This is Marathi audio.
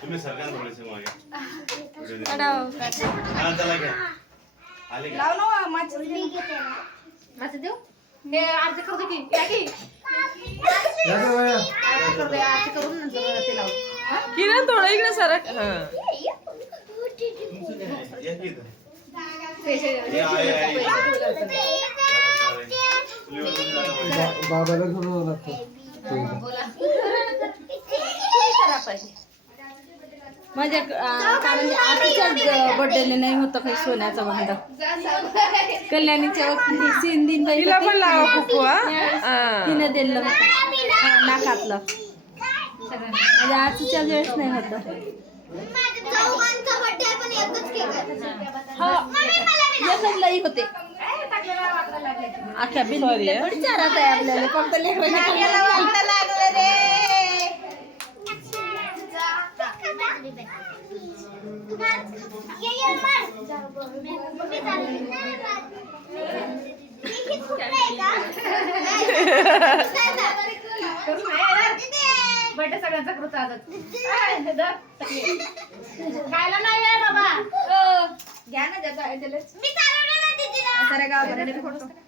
तुम्ही सगळ्यांना थोडेसे मागे माझं देऊ हे अर्ज करतो की या की करून नंतर ते लावू किरण थोडं इकडे सरक बाबाला घेऊन लागतो माझ्या कारण आजच्याच बर्थडेला नाही होतं काही सोन्याचा भांडा कल्याणीच्या सिंधीन तिला पण लावा कुकू तिनं दिलं नाकातलं म्हणजे आजच्या वेळेस नाही होतं एकच होते अख्ख्या बिल्डिंगला थोडी चारत आहे आपल्याला फक्त बर्थडे सगळ्यांचा कृत आदत खायला नाही आहे बाबा घ्या ना ज्याचा मी चालवलं ना दीदीला